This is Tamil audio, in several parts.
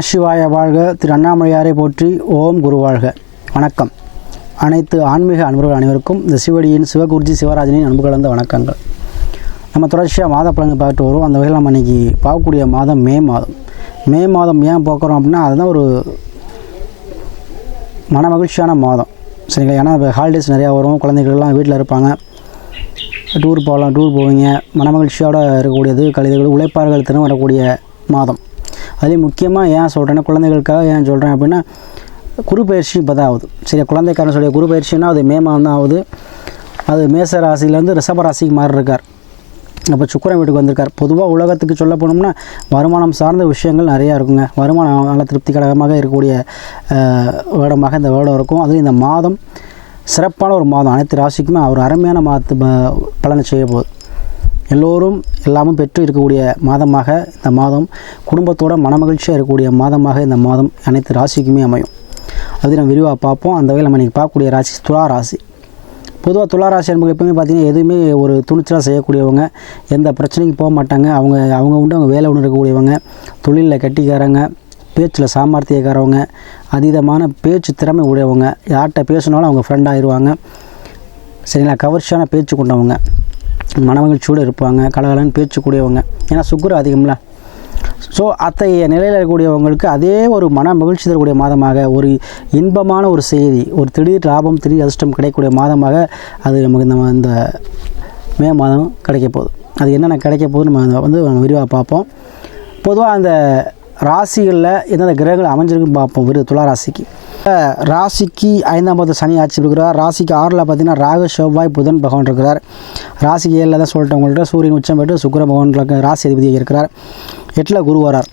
நமசிவாய வாழ்க. திரு அண்ணாமலையாரை போற்றி ஓம் குரு வாழ்க. வணக்கம். அனைத்து ஆன்மீக அன்பர்கள் அனைவருக்கும் இந்த சிவடியின் சிவகுருஜி சிவராஜனின் அன்பு கலந்த வணக்கங்கள். நம்ம தொடர்ச்சியாக மாத பலன்கள் பார்த்துட்டு வரும் அந்த வகையில் நம்ம இன்றைக்கி பார்க்கக்கூடிய மாதம் மே மாதம். மே மாதம் ஏன் பார்க்குறோம் அப்படின்னா அதுதான் ஒரு மன மகிழ்ச்சியான மாதம். சரிங்களா? ஏன்னா இப்போ ஹாலிடேஸ் நிறையா வரும். குழந்தைகள்லாம் வீட்டில் இருப்பாங்க. டூர் போகலாம் டூர் போவீங்க. மனமகிழ்ச்சியோடு இருக்கக்கூடியது கழிதைகள் உழைப்பார்கள் தினம் வரக்கூடிய மாதம். அதுலேயும் முக்கியமாக ஏன் சொல்கிறேன்னா குழந்தைகளுக்காக ஏன் சொல்கிறேன் அப்படின்னா குரு பயிற்சி இப்போ தான் ஆகுது சரி குழந்தைக்காரன் சொல்லிய குரு பயிற்சின்னா அது மே மாதம் தான் ஆகுது. அது மேச ராசியிலேருந்து ரிஷப ராசிக்கு மாறி இருக்கார் அப்போ சுக்கரன் வீட்டுக்கு வந்திருக்கார். பொதுவாக உலகத்துக்கு சொல்ல போனோம்னா வருமானம் சார்ந்த விஷயங்கள் நிறையா இருக்குங்க. வருமானம் நல்ல திருப்திகரமாக இருக்கக்கூடிய வேடமாக இந்த வேடம் இருக்கும். அதுவும் இந்த மாதம் சிறப்பான ஒரு மாதம். அனைத்து ராசிக்குமே ஒரு அருமையான மாதத்து பலனை செய்ய போகுது எல்லோரும் எல்லாமும் பெற்று இருக்கக்கூடிய மாதமாக இந்த மாதம் குடும்பத்தோட மனமகிழ்ச்சியாக இருக்கக்கூடிய மாதமாக இந்த மாதம் அனைத்து ராசிக்குமே அமையும். அது நம்ம விரிவாக பார்ப்போம். அந்த வகையில் நம்ம இன்றைக்கி பார்க்கக்கூடிய ராசி துலா ராசி. பொதுவாக துலா ராசி என்பது எப்பவுமே பார்த்தீங்கன்னா எதுவுமே ஒரு துணிச்சலாக செய்யக்கூடியவங்க எந்த பிரச்சனைக்கும் போக மாட்டாங்க. அவங்க அவங்க உண்டு அவங்க வேலை ஒன்று இருக்கக்கூடியவங்க தொழிலில் கட்டிக்காரங்க பேச்சில் சாமர்த்தியக்காரவங்க அதீதமான பேச்சு திறமை உடையவங்க. யார்கிட்ட பேசினாலும் அவங்க ஃப்ரெண்ட் ஆயிடுவாங்க சரிங்களா? கவர்ச்சியான பேச்சு கொண்டவங்க. மனமகிழ்ச்சியோடு இருப்பாங்க கலகலன்னு பேச்சு கூடியவங்க ஏன்னா சுக்குரம் அதிகம்ல. ஸோ அத்தகைய நிலையில் இருக்கக்கூடியவங்களுக்கு அதே ஒரு மன மகிழ்ச்சி தரக்கூடிய மாதமாக ஒரு இன்பமான ஒரு செய்தி ஒரு திடீர் லாபம் திடீர் அதிர்ஷ்டம் கிடைக்கக்கூடிய மாதமாக அது நமக்கு நம்ம இந்த மே மாதம் கிடைக்க போகுது. அது என்னென்ன கிடைக்க போகுது நம்ம வந்து நம்ம விரிவாக பார்ப்போம். பொதுவாக அந்த ராசிகளில் எந்தெந்த கிரகங்கள் அமைஞ்சிருக்குன்னு பார்ப்போம் விரு துளா ராசிக்கு. ராசிக்கு ஐந்தாம் பத்து சனி ஆட்சி இருக்கிறார் ராசிக்கு ஆறில் பார்த்தீங்கன்னா ராகு செவ்வாய் புதன் பகவான் இருக்கிறார். ராசிக்கு ஏழில் தான் சொல்லிட்டேன் உங்கள்கிட்ட சூரியன் உச்சம் பெற்று சுக்கிர பகவான் ராசி அதிபதியாக இருக்கிறார். எட்டில் குரு வரார்.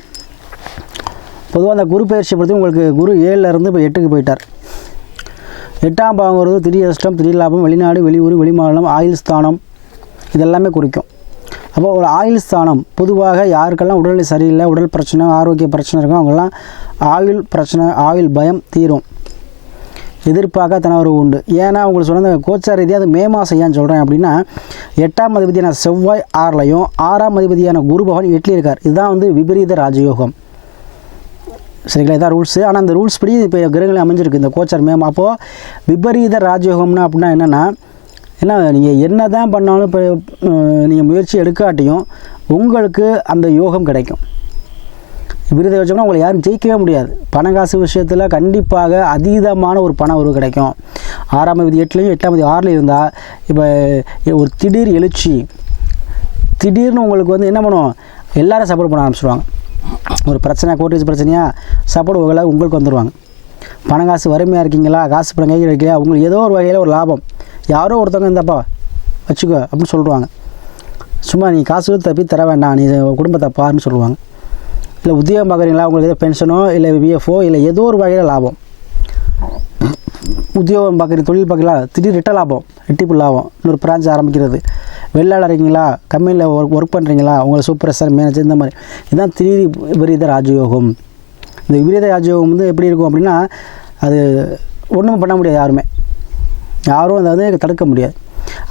பொதுவாக அந்த குரு பயிற்சி பொறுத்து உங்களுக்கு குரு ஏழுல இருந்து இப்போ எட்டுக்கு போயிட்டார். எட்டாம் பாவங்கிறது வருது திடீர் அதிர்ஷ்டம் திடீர் லாபம் வெளிநாடு வெளியூர் வெளிமாநிலம் ஆயுள் ஸ்தானம் இதெல்லாமே குறிக்கும். அப்போ ஒரு ஆயுள் ஸ்தானம் பொதுவாக யாருக்கெல்லாம் உடல்நிலை சரியில்லை உடல் பிரச்சனை ஆரோக்கிய பிரச்சனை இருக்கும் அவங்கெல்லாம் ஆயுள் பிரச்சனை ஆயுள் பயம் தீரும். எதிர்பார்க்க தனவர் உண்டு. ஏன்னா உங்களுக்கு சொன்ன கோச்சார் ரீதியாக அது மே மாதம் ஏன் சொல்கிறேன் அப்படின்னா எட்டாம் அதிபதியான செவ்வாய் ஆறுலையும் ஆறாம் அதிபதியான குரு பகவான் எட்டில் இருக்கார். இதுதான் வந்து விபரீத ராஜயோகம். சரிங்களா? இதான் ரூல்ஸு ஆனால் அந்த ரூல்ஸ் படி இப்போ கிரகங்கள் அமைஞ்சிருக்கு இந்த கோச்சார் மேம் அப்போது விபரீத ராஜயோகம்னா அப்படின்னா என்னென்னா ஏன்னா நீங்கள் என்ன தான் பண்ணாலும் இப்போ நீங்கள் முயற்சி எடுக்காட்டியும் உங்களுக்கு அந்த யோகம் கிடைக்கும். விருதை வச்சோம்னா உங்களை யாரும் ஜெயிக்கவே முடியாது. பண காசு விஷயத்தில் கண்டிப்பாக அதீதமான ஒரு பண உருவம் கிடைக்கும். ஆறாம் தேதி எட்டுலையும் எட்டாம் தேதி ஆறுலையும் இருந்தால் இப்போ ஒரு திடீர் எழுச்சி திடீர்னு உங்களுக்கு வந்து என்ன பண்ணும்? எல்லாரும் சப்போர்ட் பண்ண ஆரம்பிச்சிடுவாங்க ஒரு பிரச்சனை கோர்ட்டேஜ் பிரச்சனையாக சப்போர்ட் வகையில் உங்களுக்கு வந்துடுவாங்க பணம் காசு வறுமையாக இருக்கீங்களா? காசு பணம் கையில் இருக்கீங்களா? உங்களுக்கு ஏதோ ஒரு வகையில் ஒரு லாபம். யாரோ ஒருத்தவங்க இந்தப்பா வச்சுக்கோ அப்படின்னு சொல்லுவாங்க. சும்மா நீ காசு தப்பி தர வேண்டாம் நீ குடும்பத்தை பாருன்னு சொல்லுவாங்க. இல்லை உத்தியோகம் பார்க்குறீங்களா? உங்களுக்கு ஏதோ பென்ஷனோ இல்லை விஎஃப்ஓ இல்லை ஏதோ ஒரு வகையில் லாபம். உத்தியோகம் பார்க்குற தொழில் பார்க்கலாம் திடீர் ரிட்ட லாபம் ரெட்டிப்பு லாபம் இன்னொரு பிரான்ச் ஆரம்பிக்கிறது. வெளிநாடு இருக்கீங்களா? கம்பெனியில் ஒர்க் ஒர்க் பண்ணுறீங்களா உங்களை சூப்பர்வைசர் மேனேஜர் இந்த மாதிரி. இதுதான் திடீர் விபரீத ராஜயோகம். இந்த விபரீத ராஜயோகம் வந்து எப்படி இருக்கும் அப்படின்னா அது ஒன்றும் பண்ண முடியாது யாருமே. யாரும் அதை வந்து தடுக்க முடியாது.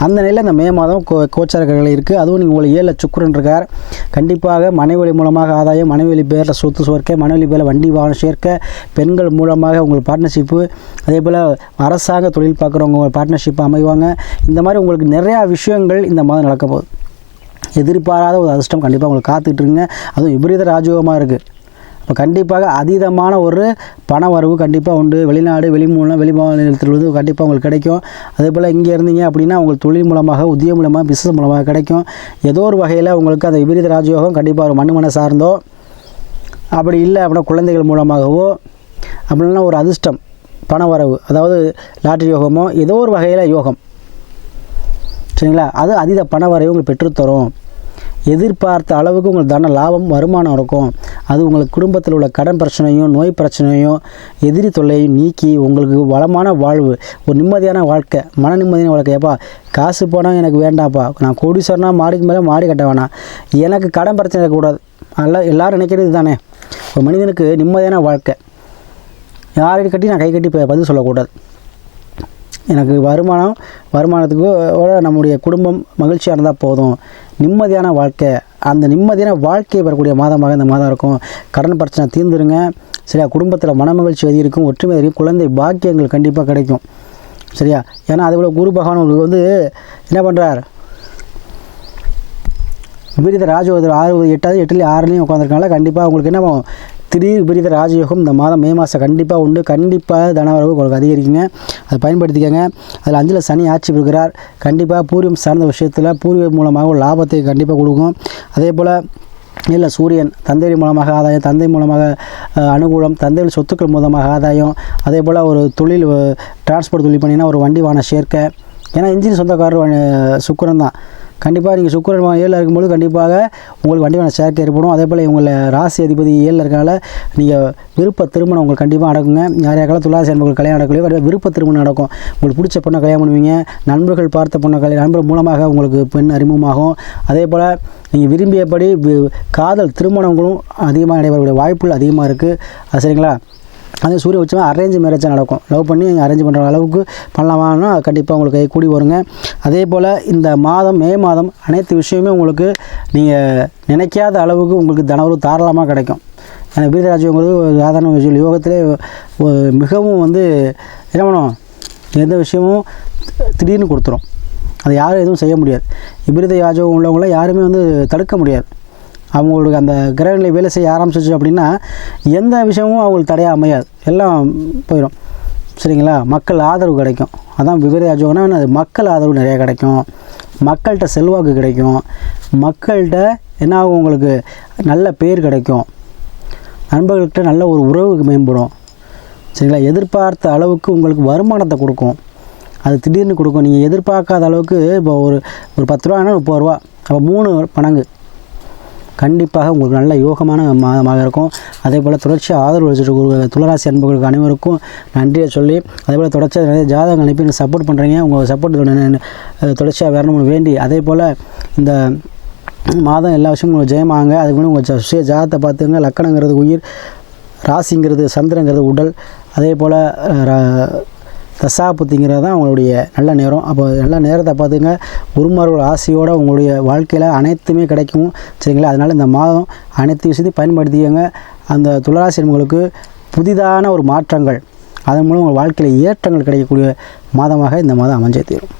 அந்த நிலையில் இந்த மே மாதம் கோ கோச்சாரங்கள் இருக்குது அதுவும் நீங்கள் உங்களுக்கு ஏழில் சுக்குரன் இருக்கார். கண்டிப்பாக மனைவழி மூலமாக ஆதாயம் மனைவழி பேரில் சொத்து சேர்க்க மனைவழி பேரில் வண்டி வாகனம் சேர்க்க பெண்கள் மூலமாக உங்களுக்கு பார்ட்னர்ஷிப்பு அதே போல் அரசாங்க தொழில் பார்க்குறவங்க உங்கள் பார்ட்னர்ஷிப் அமைவாங்க. இந்த மாதிரி உங்களுக்கு நிறையா விஷயங்கள் இந்த மாதம் நடக்க போகுது. எதிர்பாராத ஒரு அதிர்ஷ்டம் கண்டிப்பாக உங்களுக்கு காத்துக்கிட்டு இருங்க அதுவும் விபரீத ராஜயோகமாக இருக்குது இப்போ கண்டிப்பாக அதீதமான ஒரு பண வரவு கண்டிப்பாக உண்டு. வெளிநாடு வெளிமூலம் வெளி மாநிலத்திலிருந்து கண்டிப்பாக உங்களுக்கு கிடைக்கும். அதே போல் இங்கே இருந்தீங்க அப்படின்னா உங்களுக்கு தொழில் மூலமாக உத்தியோக மூலமாக பிஸ்னஸ் மூலமாக கிடைக்கும். ஏதோ ஒரு வகையில் உங்களுக்கு அந்த விபரீத ராஜயோகம் கண்டிப்பாக ஒரு மண்ணு மனை சார்ந்தோ அப்படி இல்லை அப்படின்னா குழந்தைகள் மூலமாகவோ அப்படின்னா ஒரு அதிர்ஷ்டம் பண வரவு அதாவது லாட்டரி யோகமோ ஏதோ ஒரு வகையில் யோகம். சரிங்களா? அது அதீத பண வரவு உங்களுக்கு பெற்றுத்தரும். எதிர்பார்த்த அளவுக்கு உங்களுக்கு தன லாபம் வருமானம் இருக்கும். அது உங்களுக்கு குடும்பத்தில் உள்ள கடன் பிரச்சனையும் நோய் பிரச்சனையும் எதிரி தொல்லையும் நீக்கி உங்களுக்கு வளமான வாழ்வு ஒரு நிம்மதியான வாழ்க்கை மன நிம்மதியான வாழ்க்கை. ஏப்பா காசு போனால் எனக்கு வேண்டாம்ப்பா. நான் கோடீஸ்வரனா மாடிக்கு மேலே மாடி கட்ட வேணாம். எனக்கு கடன் பிரச்சனை இருக்கக்கூடாது. நல்லா எல்லோரும் நினைக்கிறது தானே ஒரு மனிதனுக்கு நிம்மதியான வாழ்க்கை. யாரையும் கட்டி நான் கை கட்டி பதில் சொல்லக்கூடாது. எனக்கு வருமானம் வருமானத்துக்கு நம்முடைய குடும்பம் மகிழ்ச்சியாக இருந்தால் போதும். நிம்மதியான வாழ்க்கை. அந்த நிம்மதியான வாழ்க்கையை வரக்கூடிய மாதமாக இந்த மாதம் இருக்கும். கடன் பிரச்சனை தீர்ந்துருங்க. சரியா? குடும்பத்தில் மனமகிழ்ச்சி அதிகரிக்கும். ஒற்றுமை அதிகரிக்கும். குழந்தை பாக்கியங்கள் கண்டிப்பாக கிடைக்கும். சரியா? ஏன்னா அதுபோல் குரு பகவான் உங்களுக்கு வந்து என்ன பண்ணுறார் விபரீத ராஜோதர் ஆறு எட்டாவது எட்டுலேயும் ஆறுலேயும் உட்காந்துருக்கனால கண்டிப்பாக உங்களுக்கு என்ன திடீர் விபரீத ராஜயோகம் இந்த மாதம் மே மாதம் கண்டிப்பாக உண்டு. கண்டிப்பாக தனவரவு உங்களுக்கு அதிகரிக்குங்க. அதை பயன்படுத்திக்கங்க. அதில் அஞ்சில் சனி ஆட்சி பெறுகிறார். கண்டிப்பாக பூர்வம் சார்ந்த விஷயத்தில் பூர்வீகம் மூலமாக ஒரு லாபத்தை கண்டிப்பாக கொடுக்கும். அதே போல் இல்லை சூரியன் தந்தை மூலமாக ஆதாயம் தந்தை மூலமாக அனுகூலம் தந்தையில் சொத்துக்கள் மூலமாக ஆதாயம். அதே போல் ஒரு தொழில் டிரான்ஸ்போர்ட் தொழில் பண்ணிங்கன்னா ஒரு வண்டி வாகன சேர்க்கை. ஏன்னா இன்ஜின் சொந்தக்காரர் சுக்கரன் தான். கண்டிப்பாக நீங்கள் சுக்கரன் ஏழில் இருக்கும்போது கண்டிப்பாக உங்களுக்கு வண்டிவான சேர்க்கை ஏற்படும். அதே போல் உங்களை ராசி அதிபதி ஏழில் இருக்கனால நீங்கள் விருப்ப திருமணம் உங்களுக்கு கண்டிப்பாக நடக்குங்க. யார் யாருக்கெல்லாம் துளாசி என்பவர்கள் கல்யாணம் நடக்கலையோ கண்டிப்பாக விருப்ப திருமணம் நடக்கும். உங்களுக்கு பிடிச்ச பொண்ணை கல்யாணம் பண்ணுவீங்க. நண்பர்கள் பார்த்த பொண்ணை கல்யாணம் நண்பர் மூலமாக உங்களுக்கு பெண் அறிமுகமாகும். அதே போல் நீங்கள் விரும்பியபடி காதல் திருமணங்களும் அதிகமாக நடைபெறக்கூடிய வாய்ப்புகள் அதிகமாக இருக்குது அது சரிங்களா? அதே சூரிய உச்சம் அரேஞ்ச் மேரேஜாக நடக்கும். லவ் பண்ணி அரேஞ்ச் பண்ணுற அளவுக்கு பண்ணலாமான்னா கண்டிப்பாக உங்களுக்கு கை கூடி வருங்க. அதே போல் இந்த மாதம் மே மாதம் அனைத்து விஷயமே உங்களுக்கு நீங்கள் நினைக்காத அளவுக்கு உங்களுக்கு தனவரும் தாராளமாக கிடைக்கும். ஏன்னா வீரராஜ்யங்கிறது சாதாரண விஷயம். யோகத்திலே மிகவும் வந்து என்ன பண்ணும் எந்த விஷயமும் திடீர்னு கொடுத்துரும். அது யாரும் எதுவும் செய்ய முடியாது. விபரீத யாஜகம் உள்ளவங்கள யாருமே வந்து தடுக்க முடியாது. அவங்களுக்கு அந்த கிரகங்களை வேலை செய்ய ஆரம்பிச்சிச்சு அப்படின்னா எந்த விஷயமும் அவங்களுக்கு தடையாக அமையாது. எல்லாம் போயிடும் சரிங்களா? மக்கள் ஆதரவு கிடைக்கும். அதான் விபரீத அது மக்கள் ஆதரவு நிறையா கிடைக்கும். மக்கள்கிட்ட செல்வாக்கு கிடைக்கும். மக்கள்கிட்ட என்ன ஆகும் உங்களுக்கு நல்ல பேர் கிடைக்கும். நண்பர்கள்கிட்ட நல்ல ஒரு உறவு மேம்படும். சரிங்களா? எதிர்பார்த்த அளவுக்கு உங்களுக்கு வருமானத்தை கொடுக்கும். அது திடீர்னு கொடுக்கும். நீங்கள் எதிர்பார்க்காத அளவுக்கு இப்போ ஒரு ஒரு பத்து ரூபானா முப்பது ரூபா. அப்போ மூணு மடங்கு கண்டிப்பாக உங்களுக்கு நல்ல யோகமான மாதமாக இருக்கும். அதே போல் தொடர்ச்சியாக ஆதரவு வச்சுட்டு துளராசி அன்புகளுக்கு அனைவருக்கும் நன்றியை சொல்லி அதே போல் தொடர்ச்சியாக நிறைய ஜாதகம் அனுப்பி சப்போர்ட் பண்ணுறீங்க உங்கள் சப்போர்ட் தொடர்ச்சியாக வரணும்னு வேண்டி அதே போல் இந்த மாதம் எல்லா விஷயமும் உங்களுக்கு ஜெயமாங்க அதுக்கு முன்னாடி உங்கள் சுய ஜாதத்தை பார்த்துங்க லக்கணங்கிறது உயிர் ராசிங்கிறது சந்திரங்கிறது உடல். அதே போல் தசாபுத்திங்கிறது தான் அவங்களுடைய நல்ல நேரம். அப்போ நல்ல நேரத்தை பார்த்துங்க. குருமார்கள் ஆசையோடு உங்களுடைய வாழ்க்கையில் அனைத்துமே கிடைக்கும். சரிங்களா? அதனால் இந்த மாதம் அனைத்து விஷயத்தையும் பயன்படுத்திக்கங்க. அந்த துளராசி உங்களுக்கு புதிதான ஒரு மாற்றங்கள். அதன் மூலம் உங்கள் வாழ்க்கையில் ஏற்றங்கள் கிடைக்கக்கூடிய மாதமாக இந்த மாதம் அமைஞ்சே தீரும்.